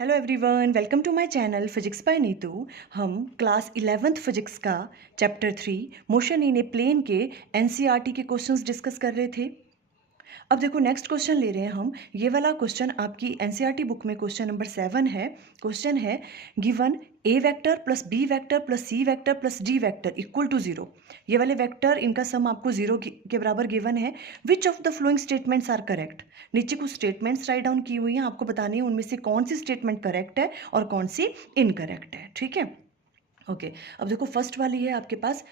Hello everyone, welcome to my channel physics by Neetu. हम class 11th physics का chapter 3 motion in a plane के NCERT के questions discuss कर रहे थे। अब देखो नेक्स्ट क्वेश्चन ले रहे हैं हम। ये वाला क्वेश्चन आपकी एनसीईआरटी बुक में क्वेश्चन नंबर 7 है। क्वेश्चन है given a vector plus B vector plus C vector plus D vector equal to 0। ये वाले वेक्टर इनका सम आपको 0 के बराबर गिवन है। Which of the following statements are correct. नीचे कुछ स्टेटमेंट्स राइट डाउन की हुई हैं, आपको बतानी है उनमें से कौन सी स्टेटमेंट करेक्ट है और कौन सी इनकरेक्ट है। ठीक है, ओके। अब देखो फर्स्ट वाली है आपके पास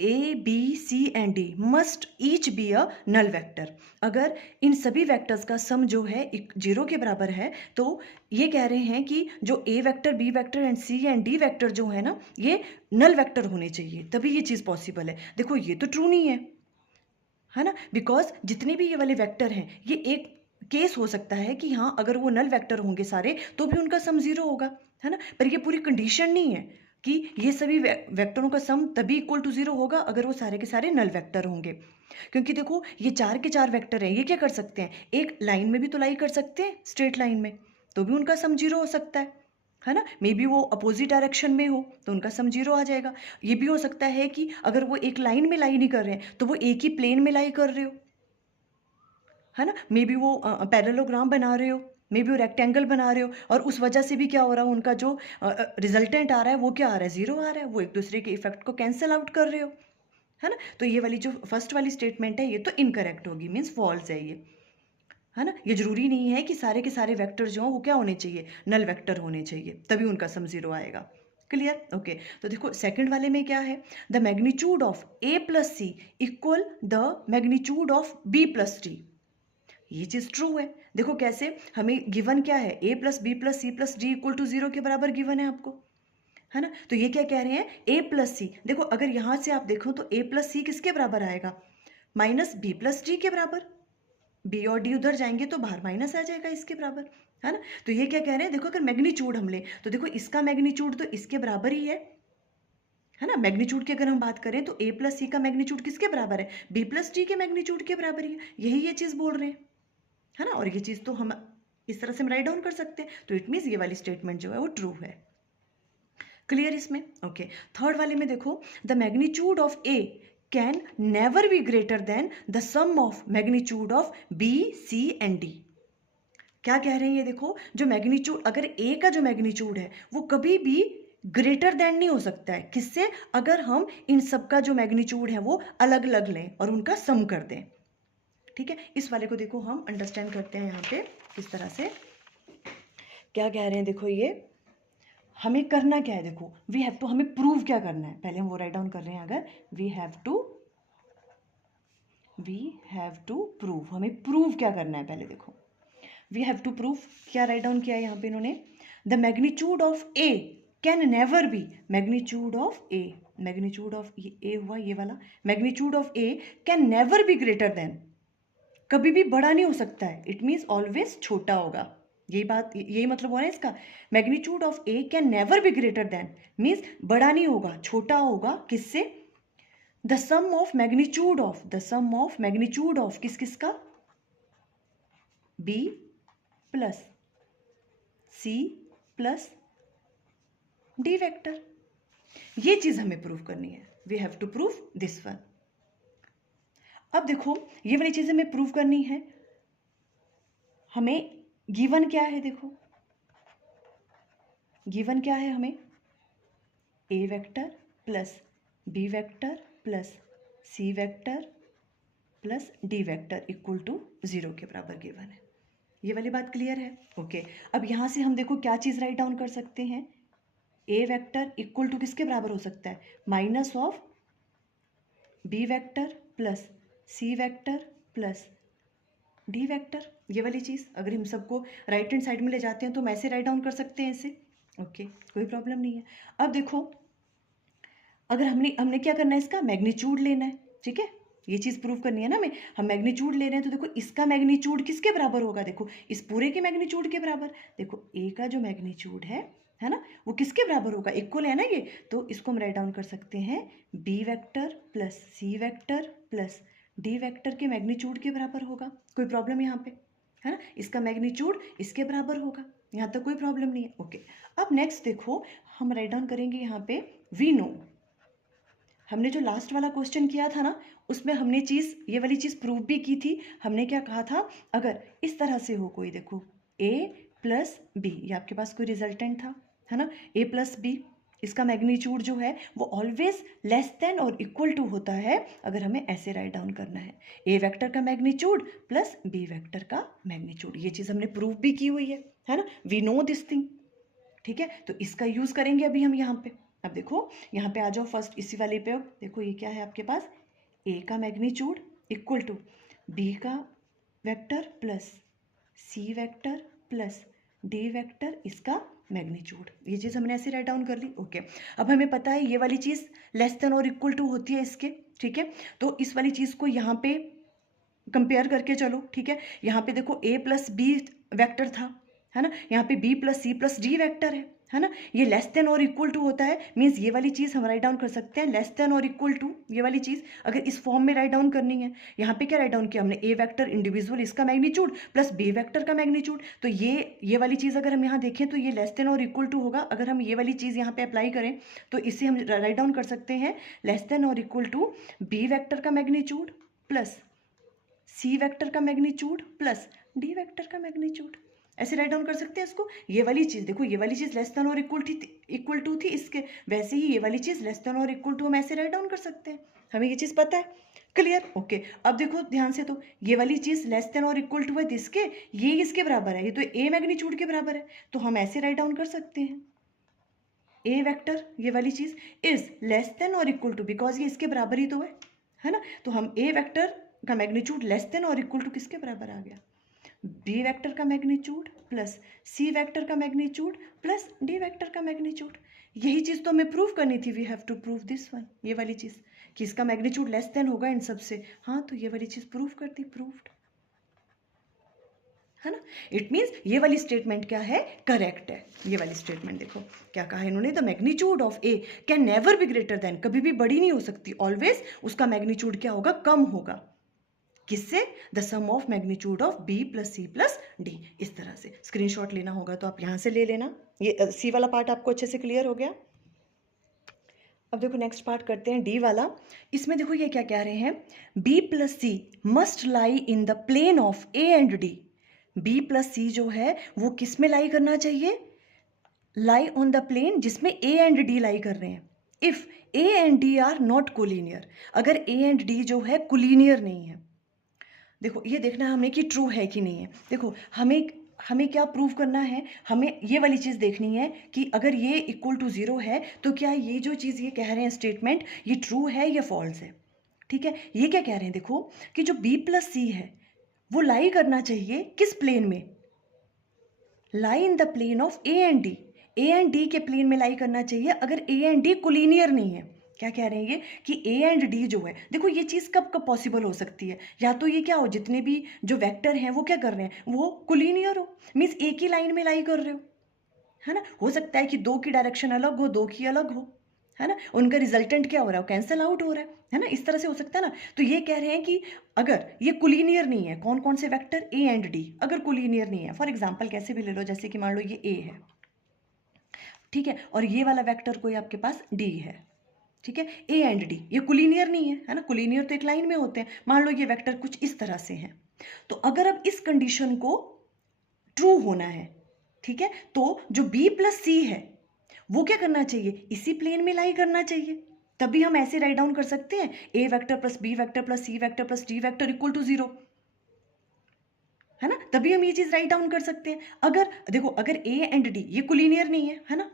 A B C and D must each be a null vector. अगर इन सभी वेक्टर्स का सम जो है 0 के बराबर है तो ये कह रहे हैं कि जो A vector B vector and C and D vector जो है ना, ये नल वेक्टर होने चाहिए, तभी ये चीज़ पॉसिबल है। देखो ये तो ट्रू नहीं है ना, बिकॉज जितने भी ये वाले वेक्टर हैं ये एक केस हो सकता है कि हाँ अगर वो नल वेक्टर होंगे सारे तो भी उनका सम 0 होगा, है ना। पर ये पूरी कंडीशन नहीं है कि ये सभी वेक्टरों का सम तभी इक्वल टू 0 होगा अगर वो सारे के सारे नल वेक्टर होंगे। क्योंकि देखो ये 4 के 4 वेक्टर हैं, ये क्या कर सकते हैं, एक लाइन में भी तो लाई कर सकते हैं, स्ट्रेट लाइन में, तो भी उनका सम 0 हो सकता है ना। मे बी वो अपोजिट डायरेक्शन में हो तो उनका सम 0 आ जाएगा। ये भी हो सकता है कि अगर वो एक लाइन में लाई नहीं कर रहे हैं तो वो एक ही प्लेन में लाई कर रहे हो, है ना। मे बी वो पैरेललोग्राम बना रहे हो, मे बी वो रेक्टेंगल बना रहे हो, और उस वजह से भी क्या हो रहा है, उनका जो रिजल्टेंट आ रहा है वो क्या आ रहा है, 0 आ रहा है। वो एक दूसरे के इफेक्ट को कैंसिल आउट कर रहे हो, है ना। तो ये वाली जो फर्स्ट वाली स्टेटमेंट है ये तो इनकरेक्ट होगी, मीन्स फॉल्स है ये, है ना। ये जरूरी नहीं है कि सारे के सारे वेक्टर जो हो वो क्या होने चाहिए, नल वेक्टर होने चाहिए, तभी उनका सम 0 आएगा। Clear, okay. तो देखो सेकंड वाले में क्या है, the magnitude of a plus c equal the magnitude of b plus d. ये चीज ट्रू है। देखो कैसे, हमें गिवन क्या है, A plus B plus C plus D equal to 0 के बराबर गिवन है आपको, है ना। तो ये क्या कह रहे हैं, ए प्लस सी। देखो अगर यहां से आप देखो तो ए प्लस सी किसके बराबर आएगा, माइनस बी प्लस डी के बराबर। बी और डी उधर जाएंगे तो बाहर माइनस आ जाएगा इसके बराबर, है ना। तो ये क्या कह रहे हैं, देखो अगर मैग्नीट्यूड हम लें तो देखो इसका मैग्नीट्यूड तो इसके बराबर ही है ना। मैग्नीट्यूड की अगर हम बात करें तो ए प्लस सी का मैग्नीट्यूड किसके बराबर है, बी प्लस डी के मैग्नीट्यूड के बराबर ही है। यही ये चीज बोल रहे हैं, है ना। और ये चीज तो हम इस तरह से हम राइट डाउन कर सकते हैं, तो इट मीन्स ये वाली स्टेटमेंट जो है वो ट्रू है। क्लियर इसमें, ओके। थर्ड वाले में देखो, the magnitude of A can never be greater than the sum of magnitude of b C and d. क्या कह रहे हैं ये देखो, जो मैग्नीट्यूड, अगर ए का जो मैग्नीट्यूड है वो कभी भी ग्रेटर देन नहीं हो सकता है, किससे, अगर हम इन सब का जो मैग्नीट्यूड है वो अलग अलग लें और उनका सम कर दें। ठीक है, इस वाले को देखो हम अंडरस्टैंड करते हैं यहाँ पे किस तरह से, क्या कह रहे हैं। देखो ये हमें करना क्या है, देखो वी हैव टू, हमें प्रूव क्या करना है, पहले हम वो राइट डाउन कर रहे हैं। अगर वी हैव टू प्रूव, हमें प्रूव क्या करना है, पहले देखो वी हैव टू प्रूव, क्या राइट डाउन किया है यहाँ पे इन्होंने, the magnitude of A can never be, magnitude of A, magnitude of A हुआ ये वाला, magnitude of A can never be greater than, कभी भी बड़ा नहीं हो सकता है, इट मीन्स ऑलवेज छोटा होगा। यही बात, यही मतलब हो रहा है इसका, magnitude of A can never be greater than means बड़ा नहीं होगा, छोटा होगा, किससे, the sum of magnitude of, the sum of magnitude of किस किस का, बी प्लस सी प्लस डी वेक्टर। ये चीज हमें प्रूव करनी है, we have to prove this one. अब देखो ये वाली चीज हमें प्रूव करनी है, हमें गिवन क्या है, देखो गिवन क्या है हमें, A vector plus B vector plus C vector plus D vector equal to 0 के बराबर गिवन है। ये वाली बात क्लियर है, ओके। अब यहां से हम देखो क्या चीज राइट डाउन कर सकते हैं, ए वेक्टर इक्वल टू किसके बराबर हो सकता है, minus of b vector plus C vector plus D vector. ये वाली चीज अगर हम सबको राइट हैंड साइड में ले जाते हैं तो हम ऐसे राइट डाउन कर सकते हैं इसे, ओके, कोई प्रॉब्लम नहीं है। अब देखो अगर हमने क्या करना है, इसका मैग्नीट्यूड लेना है, ठीक है, ये चीज प्रूव करनी है ना हमें, हम मैग्नीट्यूड ले रहे हैं तो देखो इसका मैग्नीट्यूड किसके बराबर होगा, देखो इस पूरे के मैग्नीट्यूड के बराबर। देखो ए का जो मैग्नीट्यूड है ना, वो किसके बराबर होगा, इक्वल है ना ये, तो इसको हम राइट डाउन कर सकते हैं बी वेक्टर प्लस सी वेक्टर प्लस डी वेक्टर के मैग्नीट्यूड के बराबर होगा। कोई प्रॉब्लम यहाँ पे, है ना, इसका मैग्नीट्यूड इसके बराबर होगा, यहाँ तक कोई प्रॉब्लम नहीं है। ओके, अब नेक्स्ट देखो, हम राइट डाउन करेंगे यहाँ पे वी नो। हमने जो लास्ट वाला क्वेश्चन किया था ना, उसमें हमने ये वाली चीज़ प्रूव भी की थी। हमने क्या कहा था, अगर इस तरह से हो कोई, देखो a प्लस बी, ये आपके पास कोई रिजल्टेंट था, है ना, a प्लस बी, इसका मैग्नीट्यूड जो है वो ऑलवेज लेस देन और इक्वल टू होता है अगर हमें ऐसे राइट डाउन करना है, a वेक्टर का मैग्नीट्यूड प्लस b वेक्टर का मैग्नीट्यूड। ये चीज़ हमने प्रूव भी की हुई है ना, वी नो दिस थिंग। ठीक है, तो इसका यूज़ करेंगे अभी हम यहाँ पे। अब देखो यहाँ पे आ जाओ फर्स्ट इसी वाले पे। देखो ये क्या है आपके पास, a का मैग्नीट्यूड इक्वल टू b का vector plus c vector plus d vector, इसका मैग्नीट्यूड। ये चीज़ हमने ऐसे राइट डाउन कर ली। ओके, अब हमें पता है ये वाली चीज़ लेस देन और इक्वल टू होती है इसके। ठीक है, तो इस वाली चीज़ को यहाँ पे कंपेयर करके चलो। ठीक है, यहाँ पे देखो a प्लस बी वैक्टर था, है ना, यहाँ पे b प्लस सी प्लस डी वैक्टर है ना, ये लेस देन और इक्वल टू होता है। मीन्स ये वाली चीज़ हम राइट डाउन कर सकते हैं लेस देन और इक्वल टू। ये वाली चीज़ अगर इस फॉर्म में राइट डाउन करनी है, यहाँ पे क्या राइट डाउन किया हमने, a वेक्टर इंडिविजुअल इसका मैग्नीट्यूड प्लस b वेक्टर का मैग्नीट्यूड। तो ये वाली चीज़ अगर हम यहाँ देखें तो ये लेस देन और इक्वल टू होगा। अगर हम ये वाली चीज़ यहाँ पे अप्लाई करें तो इसे हम राइट डाउन कर सकते हैं लेस देन और इक्वल टू b वेक्टर का मैग्नीट्यूड प्लस c वेक्टर का मैग्नीट्यूड प्लस d वेक्टर का मैग्नीट्यूड। ऐसे राइट डाउन कर सकते हैं इसको। ये वाली चीज़ देखो, ये वाली चीज़ लेस देन और इक्वल टू थी इसके, वैसे ही ये वाली चीज़ लेस देन और इक्वल टू हम ऐसे राइट डाउन कर सकते हैं। हमें ये चीज़ पता है, क्लियर। ओके, अब देखो ध्यान से, तो ये वाली चीज़ लेस देन और इक्वल टू है किसके, ये इसके बराबर है, ये तो a मैग्नीट्यूड के बराबर है, तो हम ऐसे राइट डाउन कर सकते हैं a वेक्टर, ये वाली चीज़ इज लेस देन और इक्वल टू, बिकॉज ये इसके बराबर ही तो है ना, तो हम a वेक्टर का मैग्नीट्यूड लेस देन और इक्वल टू किसके बराबर आ गया, b वेक्टर का मैग्नीट्यूड प्लस c वेक्टर का मैग्नीट्यूड प्लस d वेक्टर का मैग्नीट्यूड। यही चीज़ तो हमें प्रूव करनी थी, we have to prove this one, ये वाली चीज़ कि इसका मैग्नीट्यूड लेस देन होगा इन सब से। हाँ, तो ये वाली चीज़ प्रूव कर दी, प्रूव्ड, है ना। इट मीन्स ये वाली स्टेटमेंट क्या है, करेक्ट है। ये वाली स्टेटमेंट देखो क्या कहा इन्होंने, the magnitude of A can never be greater than, कभी भी बड़ी नहीं हो सकती, ऑलवेज उसका मैग्नीट्यूड क्या होगा, कम होगा, किससे, the sum of magnitude of b plus C plus d. इस तरह से स्क्रीनशॉट लेना होगा तो आप यहाँ से ले लेना। ये सी वाला पार्ट आपको अच्छे से क्लियर हो गया। अब देखो नेक्स्ट पार्ट करते हैं डी वाला। इसमें देखो ये क्या कह रहे हैं, b plus C must lie in the plane of a and d। b plus C जो है वो किस में लाई करना चाहिए, लाई ऑन द प्लेन जिसमें a एंड d लाई कर रहे हैं। If a and d are not collinear, अगर a एंड d जो है कोलिनियर नहीं है, देखो ये देखना है हमने कि ट्रू है कि नहीं है। देखो हमें क्या प्रूव करना है, हमें ये वाली चीज़ देखनी है कि अगर ये इक्वल टू ज़ीरो है तो क्या ये जो चीज़ ये कह रहे हैं स्टेटमेंट, ये ट्रू है या फॉल्स है। ठीक है, ये क्या कह रहे हैं, देखो कि जो b प्लस सी है वो लाई करना चाहिए किस प्लेन में, lie in the plane of a and d, a and d के प्लेन में लाई करना चाहिए अगर a एंड d कोलिनियर नहीं है। क्या कह रहे हैं ये कि a एंड d जो है, देखो ये चीज़ कब कब पॉसिबल हो सकती है, या तो ये क्या हो, जितने भी जो वेक्टर हैं वो क्या कर रहे हैं, वो कोलिनियर हो, मीन्स एक ही लाइन में लाई कर रहे हो, है ना। हो सकता है कि दो की डायरेक्शन अलग हो, दो की अलग हो, है ना, उनका रिजल्टेंट क्या हो रहा है, कैंसिल आउट हो रहा है ना, इस तरह से हो सकता है ना। तो ये कह रहे हैं कि अगर ये कोलिनियर नहीं है, कौन कौन से वेक्टर, a एंड d अगर कोलिनियर नहीं है, फॉर एग्जांपल कैसे भी ले लो, जैसे कि मान लो ये a है, ठीक है, और ये वाला वेक्टर कोई आपके पास d है, ठीक है, a एंड d ये कोलिनियर नहीं है ना, कोलिनियर तो एक लाइन में होते हैं। मान लो ये वेक्टर कुछ इस तरह से हैं, तो अगर अब इस कंडीशन को ट्रू होना है, ठीक है, तो जो b प्लस सी है वो क्या करना चाहिए, इसी प्लेन में लाई करना चाहिए, तभी हम ऐसे राइट डाउन कर सकते हैं a vector plus b vector plus c vector plus d vector equal to 0, है ना, तभी हम ये चीज राइट डाउन कर सकते हैं। अगर देखो अगर a एंड d ये कोलिनियर नहीं है ना,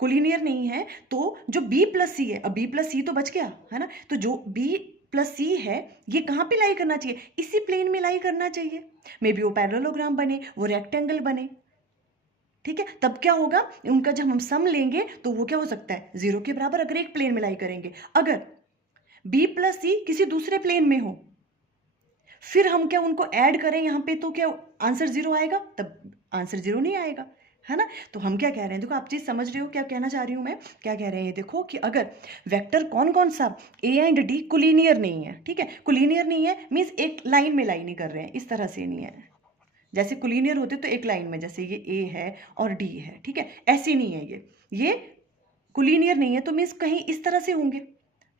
कोलिनियर नहीं है, तो जो b प्लस सी है, अब b प्लस सी तो बच गया, है ना, तो जो b प्लस सी है ये कहाँ पे लाई करना चाहिए, इसी प्लेन में लाई करना चाहिए। मे बी वो पैरेललोग्राम बने, वो रेक्टेंगल बने, ठीक है, तब क्या होगा, उनका जब हम सम लेंगे तो वो क्या हो सकता है, 0 के बराबर, अगर एक प्लेन में लाई करेंगे। अगर b प्लस सी किसी दूसरे प्लेन में हो, फिर हम क्या उनको ऐड करें यहाँ पे, तो क्या आंसर 0 आएगा, तब आंसर 0 नहीं आएगा, है ना। तो हम क्या कह रहे हैं, देखो आप चीज समझ रहे हो क्या कहना चाह रही हूं मैं, क्या कह रहे हैं, देखो कि अगर वेक्टर कौन कौन सा a एंड d कोलिनियर नहीं है, ठीक है, कोलिनियर नहीं है मीन्स एक लाइन में लाई नहीं कर रहे हैं, इस तरह से नहीं है, जैसे कोलिनियर होते तो एक लाइन में, जैसे ये ए है और डी है, ठीक है, ऐसे नहीं है ये कोलिनियर नहीं है, तो मीन्स कहीं इस तरह से होंगे,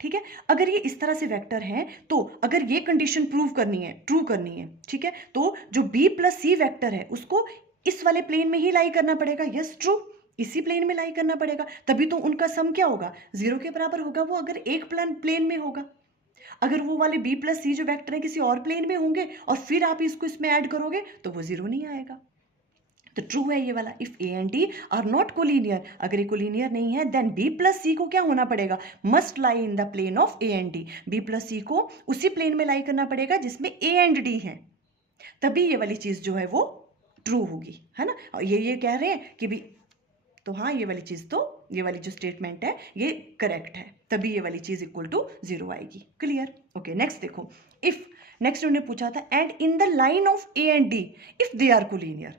ठीक है। अगर ये इस तरह से वेक्टर हैं तो अगर ये कंडीशन प्रूव करनी है, ट्रू करनी है, ठीक है, तो जो बी प्लस सी वेक्टर है उसको इस वाले प्लेन में ही लाई करना पड़ेगा। यस ट्रू, इसी प्लेन में लाई करना पड़ेगा, तभी तो उनका सम क्या होगा, 0 के बराबर होगा वो, अगर एक प्लेन में होगा। अगर वो वाले बी प्लस सी जो वेक्टर है किसी और प्लेन में होंगे और फिर आप इसको इसमें ऐड करोगे तो वो 0 नहीं आएगा। तो ट्रू है ये वाला, if a and d are not collinear, अगर ये कोलिनियर नहीं है देन बी प्लस सी को क्या होना पड़ेगा, must lie in the plane of A and D, B plus C को उसी प्लेन में लाई करना पड़ेगा जिसमें ए एंड डी है, तभी ये वाली चीज जो है वो ट्रू होगी, है ना। और ये कह रहे हैं कि भी, तो हाँ ये वाली चीज, तो ये वाली जो स्टेटमेंट है ये करेक्ट है, तभी ये वाली चीज इक्वल टू 0 आएगी। Clear, okay. नेक्स्ट देखो, इफ, नेक्स्ट उन्होंने पूछा था and in the line of A and d if they are collinear,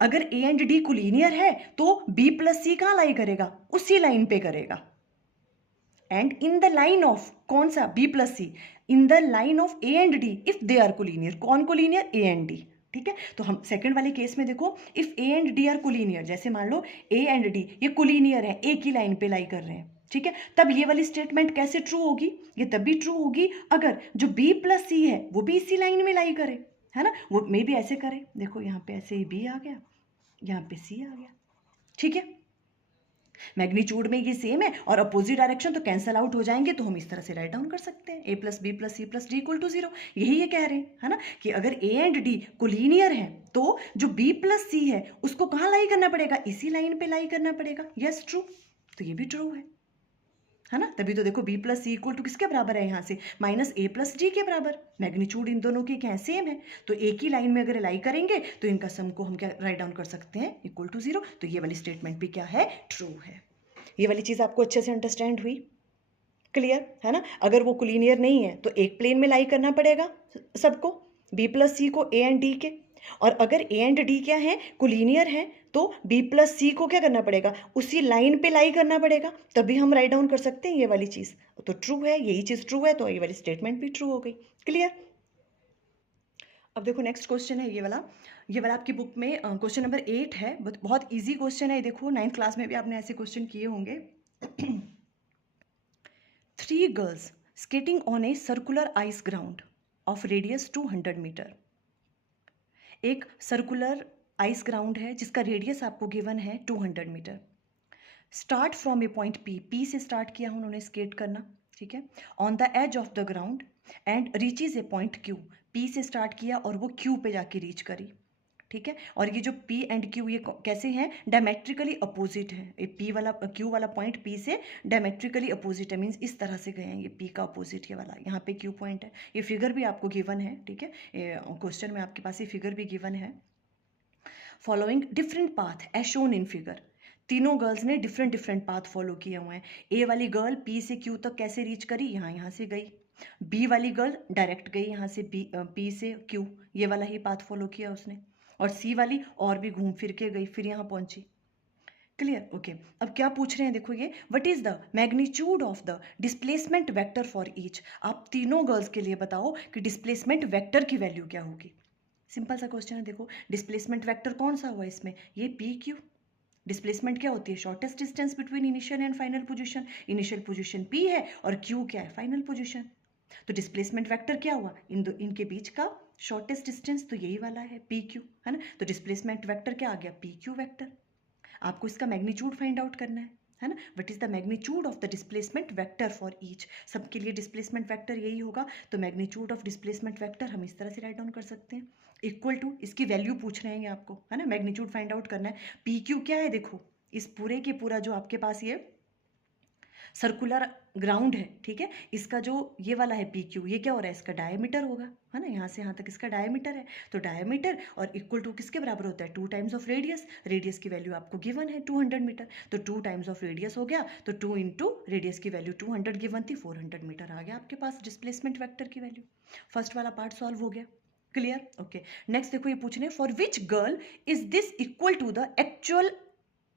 अगर ए एंड डी कोलिनियर है तो बी प्लस सी कहां लाई करेगा, उसी लाइन पे करेगा। And in the line of, कौन सा, b plus c, in the line of A and d if they are collinear, कौन कोलिनियर, ए एंड डी, ठीक है। तो हम सेकंड वाले केस में देखो, if a and d are collinear, जैसे मान लो ए एंड डी ये कोलिनियर है, एक ही लाइन पे लाई कर रहे हैं, ठीक है, तब ये वाली स्टेटमेंट कैसे ट्रू होगी, ये तब भी ट्रू होगी अगर जो बी प्लस सी है वो भी इसी लाइन में लाई करे, है ना। वो मे भी ऐसे करे, देखो यहाँ पे ऐसे बी आ गया, यहाँ पे सी आ गया, ठीक है, मैग्नीट्यूड में ये सेम है और अपोजिट डायरेक्शन तो कैंसल आउट हो जाएंगे, तो हम इस तरह से राइट डाउन कर सकते हैं, A plus B plus C plus D equal to 0। यही ये कह रहे हैं, है ना, कि अगर ए एंड डी कोलिनियर है तो जो बी प्लस सी है उसको कहाँ लाई करना पड़ेगा, इसी लाइन पे लाई करना पड़ेगा। यस ट्रू, तो ये भी ट्रू है ना। तभी तो देखो b plus c equal to किसके बराबर है, यहाँ से माइनस ए प्लस डी के बराबर, मैग्नीट्यूड इन दोनों के क्या है, सेम है, तो एक ही लाइन में अगर लाई करेंगे तो इनका सम को हम क्या राइट डाउन कर सकते हैं, इक्वल टू 0। तो ये वाली स्टेटमेंट भी क्या है, ट्रू है। ये वाली चीज़ आपको अच्छे से अंडरस्टैंड हुई, क्लियर है ना। अगर वो कोलिनियर नहीं है तो एक प्लेन में लाई करना पड़ेगा सबको, बी प्लस सी को ए एंड डी के, और अगर ए एंड डी क्या है, कोलिनियर है, तो बी प्लस सी को क्या करना पड़ेगा, उसी लाइन पे लाई करना पड़ेगा, तभी हम राइट डाउन कर सकते हैं ये वाली चीज़। तो ट्रू है, यही चीज़ ट्रू है, तो ये वाली स्टेटमेंट भी ट्रू हो गई। क्लियर। अब देखो नेक्स्ट क्वेश्चन है ये वाला आपकी बुक में क्वेश्चन नंबर 8 है, बहुत इजी क्वेश्चन है। देखो 9th क्लास में भी आपने ऐसे क्वेश्चन किए होंगे। 3 girls skating on a circular ice ground of radius 200 metre. एक सर्कुलर आइस ग्राउंड है जिसका रेडियस आपको गिवन है 200 metre. Start from a point p से स्टार्ट किया उन्होंने स्केट करना, ठीक है, on the edge of the ground and reaches a point q, p से स्टार्ट किया और वो क्यू पे जाके रीच करी, ठीक है। और ये जो P एंड Q ये कैसे हैं, डायमेट्रिकली अपोजिट है, ये P वाला Q वाला पॉइंट P से डायमेट्रिकली अपोजिट है, मीन्स इस तरह से गए हैं, ये P का अपोजिट ये वाला, यहाँ पे Q पॉइंट है। ये फिगर भी आपको गिवन है, ठीक है, क्वेश्चन में आपके पास ये फिगर भी गिवन है। Following different path as shown in figure, तीनों गर्ल्स ने डिफरेंट पाथ फॉलो किए हुए हैं। ए वाली गर्ल P से Q तक कैसे रीच करी, यहाँ से गई। B वाली गर्ल डायरेक्ट गई यहाँ से P से Q, ये वाला ही पाथ फॉलो किया उसने। और सी वाली और भी घूम फिर के गई, फिर यहाँ पहुंची। Clear, okay. अब क्या पूछ रहे हैं, देखो ये, what is the magnitude of the displacement vector for each. आप तीनों गर्ल्स के लिए बताओ कि डिस्प्लेसमेंट वेक्टर की वैल्यू क्या होगी। सिंपल सा क्वेश्चन है। देखो डिस्प्लेसमेंट वेक्टर कौन सा हुआ इसमें, ये पी क्यू। डिस्प्लेसमेंट क्या होती है, shortest distance between initial and final position. Initial position P है और क्यू क्या है, फाइनल पोजीशन। तो डिस्प्लेसमेंट वेक्टर क्या हुआ, इनके बीच का शॉर्टेस्ट डिस्टेंस, तो यही वाला है पी क्यू, है ना। तो डिस्प्लेसमेंट वेक्टर क्या आ गया, पी क्यू वेक्टर। आपको इसका मैग्नीट्यूड फाइंड आउट करना है ना। What is the magnitude of the displacement vector for each, सबके लिए डिस्प्लेसमेंट वेक्टर यही होगा। तो मैग्नीट्यूड ऑफ डिस्प्लेसमेंट वेक्टर हम इस तरह से राइट डाउन कर सकते हैं, इक्वल टू, इसकी वैल्यू पूछ रहे हैं ये आपको, है ना, मैग्नीट्यूड फाइंड आउट करना है। पी क्यू क्या है, देखो इस पूरे के पूरा जो आपके पास ये सर्कुलर ग्राउंड है, ठीक है, इसका जो ये वाला है पी क्यू, ये क्या हो रहा है, इसका डायमीटर होगा, है ना, यहाँ से यहाँ तक इसका डायमीटर है। तो डायमीटर और इक्वल टू किसके बराबर होता है, 2 टाइम्स ऑफ रेडियस। रेडियस की वैल्यू आपको गिवन है 200 मीटर, तो 2 टाइम्स ऑफ रेडियस हो गया, तो 2 इंटू रेडियस की वैल्यू 200 गिवन थी, 400 मीटर आ गया आपके पास डिस्प्लेसमेंट वेक्टर की वैल्यू। फर्स्ट वाला पार्ट सॉल्व हो गया। Clear, okay. नेक्स्ट देखो ये पूछ रहे हैं, for which girl is this equal to the actual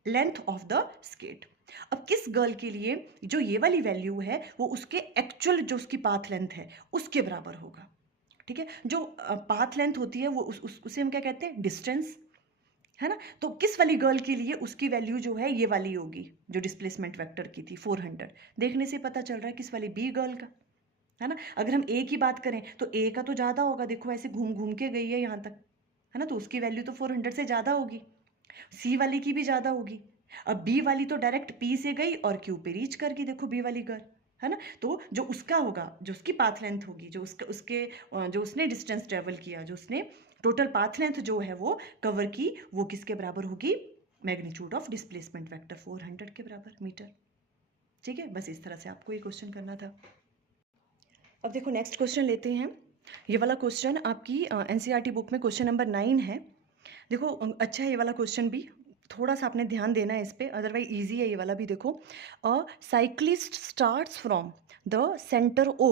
length of the skate. अब किस गर्ल के लिए जो ये वाली वैल्यू है वो उसके एक्चुअल जो उसकी पाथ लेंथ है उसके बराबर होगा, ठीक है। जो पाथ लेंथ होती है वो उसे हम क्या कहते हैं, डिस्टेंस, है ना। तो किस वाली गर्ल के लिए उसकी वैल्यू जो है ये वाली होगी, जो डिस्प्लेसमेंट वेक्टर की थी 400। देखने से पता चल रहा है किस वाली, बी गर्ल का, है ना। अगर हम ए की बात करें तो ए का तो ज़्यादा होगा, देखो ऐसे घूम घूम के गई है यहाँ तक, है ना, तो उसकी वैल्यू तो 400 से ज़्यादा होगी। सी वाली की भी ज़्यादा होगी। अब बी वाली तो डायरेक्ट पी से गई और क्यू पे रीच कर गई, देखो बी वाली गर्ल, है ना। तो जो उसका होगा, जो उसकी पाथ लेंथ होगी, जो जो उसने डिस्टेंस ट्रेवल किया, जो उसने टोटल पाथ लेंथ जो है वो कवर की, वो किसके बराबर होगी, मैग्नीट्यूड ऑफ डिस्प्लेसमेंट वेक्टर 400 के बराबर मीटर। ठीक है, बस इस तरह से आपको ये क्वेश्चन करना था। अब देखो नेक्स्ट क्वेश्चन लेते हैं। ये वाला क्वेश्चन आपकी एनसीईआरटी बुक में क्वेश्चन नंबर 9 है। देखो अच्छा है ये वाला क्वेश्चन भी, थोड़ा सा आपने ध्यान देना है इस पर, अदरवाइज ईजी है ये वाला भी। देखो, a cyclist starts from the centre o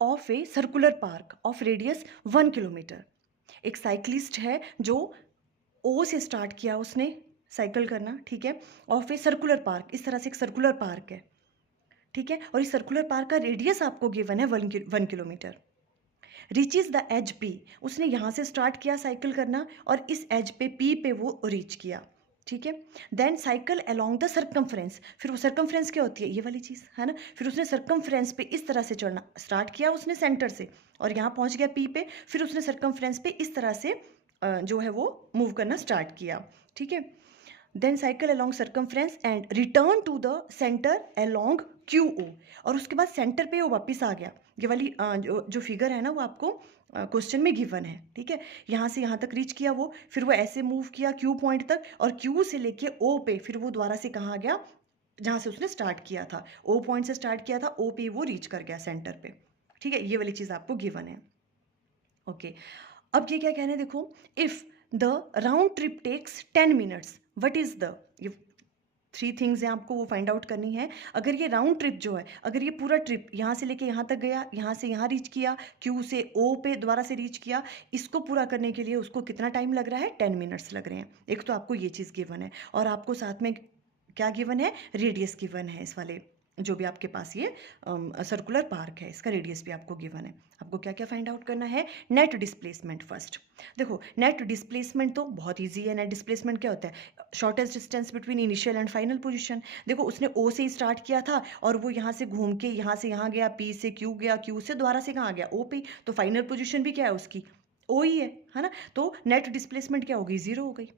of a circular park of radius 1 kilometre. एक साइक्लिस्ट है जो ओ से स्टार्ट किया उसने साइकिल करना, ठीक है, ऑफ ए सर्कुलर पार्क, इस तरह से एक सर्कुलर पार्क है, ठीक है, और इस सर्कुलर पार्क का रेडियस आपको गिवन है 1 kilometre. Reaches the edge p, उसने यहाँ से स्टार्ट किया साइकिल करना और इस एज पे पी पे वो रीच किया, ठीक है। Then cycle along the circumference, फिर वो सर्कमफ्रेंस क्या होती है, ये वाली चीज़, है ना। फिर उसने सर्कमफ्रेंस पे इस तरह से चढ़ना स्टार्ट किया उसने सेंटर से, और यहाँ पहुँच गया पी पे, फिर उसने सर्कमफ्रेंस पे इस तरह से जो है वो मूव करना स्टार्ट किया, ठीक है। Then cycle along circumference and return to the centre along q o, और उसके बाद सेंटर पे वो वापस आ गया। ये वाली जो फिगर है ना वो आपको क्वेश्चन में गिवन है, ठीक है। यहाँ से यहाँ तक रीच किया वो, फिर वो ऐसे मूव किया क्यू पॉइंट तक, और क्यू से लेके ओ पे फिर वो दोबारा से कहाँ गया, जहाँ से उसने स्टार्ट किया था, ओ पॉइंट से स्टार्ट किया था, ओ पे वो रीच कर गया सेंटर पे, ठीक है। ये वाली चीज़ आपको गिवन है, ओके। अब ये क्या कहना है, देखो, if the round trip takes 10 minutes, what is the, ये 3 थिंग्स हैं आपको वो फाइंड आउट करनी है। अगर ये राउंड ट्रिप जो है, अगर ये पूरा ट्रिप यहाँ से लेके यहाँ तक गया, यहाँ से यहाँ रीच किया, क्यू से ओ पे दोबारा से रीच किया, इसको पूरा करने के लिए उसको कितना टाइम लग रहा है, 10 मिनट्स लग रहे हैं। एक तो आपको ये चीज़ गिवन है, और आपको साथ में क्या गिवन है, रेडियस गिवन है इस वाले, जो भी आपके पास ये सर्कुलर पार्क है, इसका रेडियस भी आपको गिवन है। आपको क्या क्या फाइंड आउट करना है, नेट डिस्प्लेसमेंट फर्स्ट। देखो नेट डिस्प्लेसमेंट तो बहुत इजी है। नेट डिस्प्लेसमेंट क्या होता है, shortest distance between initial and final position. देखो उसने ओ से ही स्टार्ट किया था, और वो यहाँ से घूम के यहाँ से यहाँ गया, पी से क्यू गया, क्यू से दोबारा से कहाँ गया, ओ पे, तो फाइनल पोजीशन भी क्या है उसकी, ओ ही है ना। तो नेट डिस्प्लेसमेंट क्या होगी, 0 हो गई,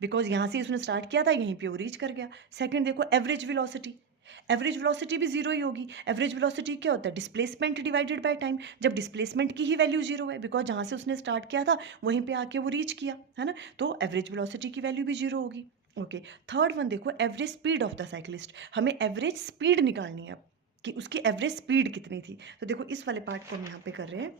बिकॉज यहाँ से उसने स्टार्ट किया था, यहीं पे वो रीच कर गया। सेकंड देखो एवरेज वेलोसिटी, एवरेज वेलोसिटी भी 0 ही होगी। एवरेज वेलोसिटी क्या होता है, डिस्प्लेसमेंट डिवाइडेड बाय टाइम। जब डिस्प्लेसमेंट की ही वैल्यू 0 है, बिकॉज जहाँ से उसने स्टार्ट किया था वहीं पे आके वो रीच किया, है ना, तो एवरेज वेलोसिटी की वैल्यू भी 0 होगी, ओके। थर्ड वन देखो, average speed of the cyclist, हमें एवरेज स्पीड निकालनी है अब, कि उसकी एवरेज स्पीड कितनी थी। तो देखो इस वाले पार्ट को हम यहाँ पे कर रहे हैं,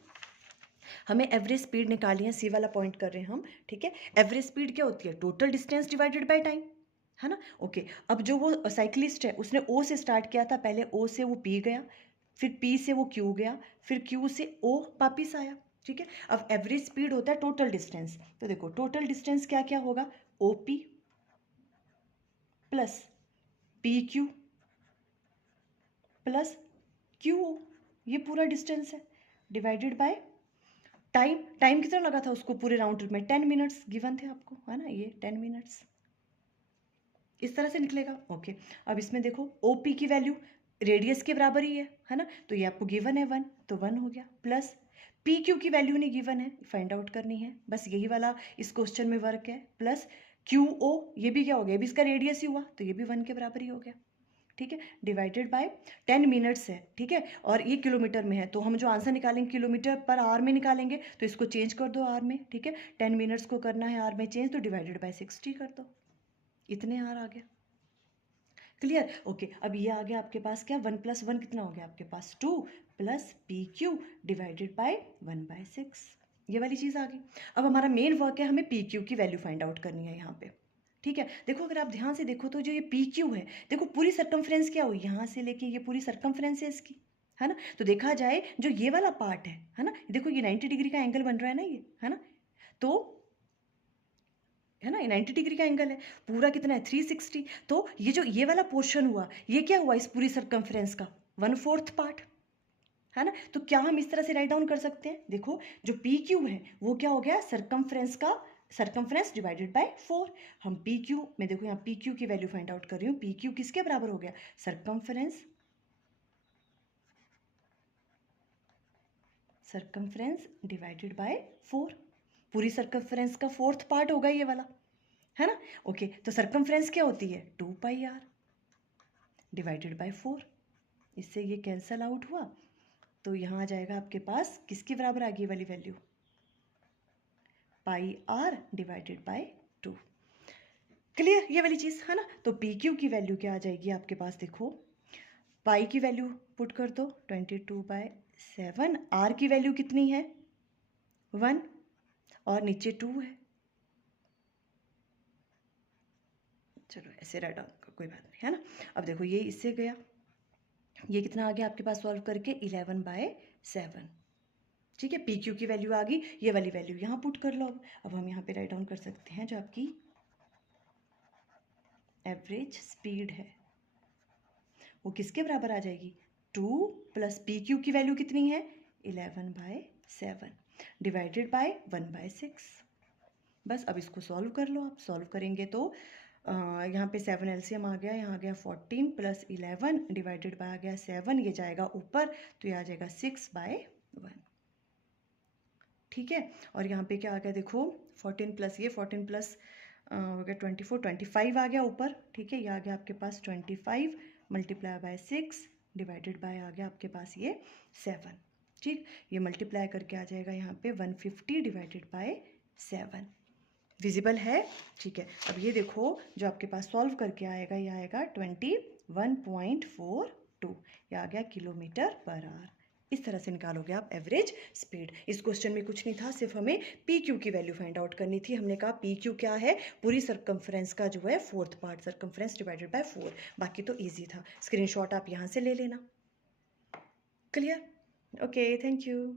हमें एवरेज स्पीड निकालनी है, सी वाला पॉइंट कर रहे हैं हम, ठीक है। एवरेज स्पीड क्या होती है, total distance divided by time, है ना, ओके। अब जो वो साइक्लिस्ट है उसने ओ से स्टार्ट किया था, पहले ओ से वो पी गया, फिर पी से वो क्यू गया, फिर क्यू से ओ वापिस आया, ठीक है। अब एवरेज स्पीड होता है टोटल डिस्टेंस, तो देखो टोटल डिस्टेंस क्या क्या होगा, o p plus p q plus q o, ये पूरा डिस्टेंस है, डिवाइडेड बाय टाइम। टाइम कितना लगा था उसको पूरे राउंड ट्रिप में, 10 मिनट्स गिवन थे आपको, है ना, ये 10 मिनट्स इस तरह से निकलेगा, ओके। अब इसमें देखो ओपी की वैल्यू रेडियस के बराबर ही है ना, तो ये आपको गिवन है 1, तो 1 हो गया, प्लस पी क्यू की वैल्यू नहीं गिवन है, फाइंड आउट करनी है, बस यही वाला इस क्वेश्चन में वर्क है, प्लस क्यू ओ, ये भी क्या हो गया, भी इसका रेडियस ही हुआ, तो ये भी 1 के बराबर ही हो गया, ठीक है, डिवाइडेड बाय 10 मिनट्स है, ठीक है, और ये किलोमीटर में है, तो हम जो आंसर निकालेंगे किलोमीटर पर आवर में निकालेंगे, तो इसको चेंज कर दो आर में, ठीक है, 10 मिनट्स को करना है आर में चेंज, तो डिवाइडेड बाय 60 कर दो, इतने आर आ गया, क्लियर, ओके। अब ये आ गया आपके पास क्या, 1 + 1 कितना हो गया आपके पास, 2 plus p Q divided by 1/6, ये वाली चीज़ आ गई। अब हमारा मेन वर्क है, हमें पी क्यू की वैल्यू फाइंड आउट करनी है यहाँ पे, ठीक है। देखो अगर आप ध्यान से देखो तो जो ये पी क्यू है, देखो पूरी सर्कमफ्रेंस क्या हुई, यहाँ से लेके ये पूरी सर्कमफ्रेंस है इसकी, है ना, तो देखा जाए जो ये वाला पार्ट है ना, देखो ये 90 डिग्री का एंगल बन रहा है ना, ये है ना, तो है ना, 90 डिग्री का एंगल है, पूरा कितना है 360, तो ये जो ये वाला पोर्शन हुआ, ये क्या हुआ इस पूरी सर्कमफ्रेंस का 1/4 पार्ट, है ना। तो क्या हम इस तरह से राइट डाउन कर सकते हैं, देखो जो पी क्यू है वो क्या हो गया, सरकमफ्रेंस डिवाइडेड बाय 4। हम पी क्यू में देखो यहाँ पी क्यू की वैल्यू फाइंड आउट कर रही हूँ, पी क्यू किसके बराबर हो गया, सरकमफ्रेंस डिवाइडेड बाय 4। पूरी सरकमफ्रेंस का 4th पार्ट होगा ये वाला, है ना। ओके, तो सरकमफ्रेंस क्या होती है 2πr डिवाइडेड बाय 4। इससे ये कैंसल आउट हुआ, तो यहाँ आ जाएगा आपके पास किसके बराबर आ गई वाली value, πr divided by 2। Clear ये वाली चीज़, है ना। तो पी क्यू की वैल्यू क्या आ जाएगी आपके पास, देखो पाई की वैल्यू पुट कर दो 22/7, आर की वैल्यू कितनी है 1 और नीचे 2 है। चलो ऐसे राइट डाउन, कोई बात नहीं, है ना। अब देखो ये इससे गया, ये कितना आ गया आपके पास सॉल्व करके 11/7। ठीक है, पी क्यू की वैल्यू आ गई, ये वाली वैल्यू यहाँ पुट कर लो। अब हम यहाँ पे राइट डाउन कर सकते हैं जो आपकी एवरेज स्पीड है वो किसके बराबर आ जाएगी, 2 प्लस पी क्यू की वैल्यू कितनी है 11/7 डिवाइडेड बाय 1/6। बस अब इसको सॉल्व कर लो, आप सॉल्व करेंगे तो यहाँ पे 7 एलसीएम आ गया, यहाँ आ गया 14 प्लस 11 डिवाइडेड बाय आ गया 7, ये जाएगा ऊपर तो ये आ जाएगा 6/1। ठीक है, और यहाँ पे क्या आ गया देखो 14 प्लस ये 14 प्लस हो गया 24, 25 आ गया ऊपर। ठीक है, ये आ गया आपके पास 25 मल्टीप्लाई बाय 6 डिवाइडेड बाय आ गया आपके पास ये 7। ठीक, ये मल्टीप्लाई करके आ जाएगा यहाँ पे 150 डिवाइडेड बाय 7। विजिबल है, ठीक है। अब ये देखो जो आपके पास सॉल्व करके आएगा ये आएगा 21.42, ये आ गया km/h। इस तरह से निकालोगे आप एवरेज स्पीड। इस क्वेश्चन में कुछ नहीं था, सिर्फ हमें पी क्यू की वैल्यू फाइंड आउट करनी थी। हमने कहा पी क्यू क्या है, पूरी सरकमफ्रेंस का जो है 4th part, circumference divided by 4। बाकी तो ईजी था, स्क्रीनशॉट आप यहाँ से ले लेना। Clear, okay, thank you.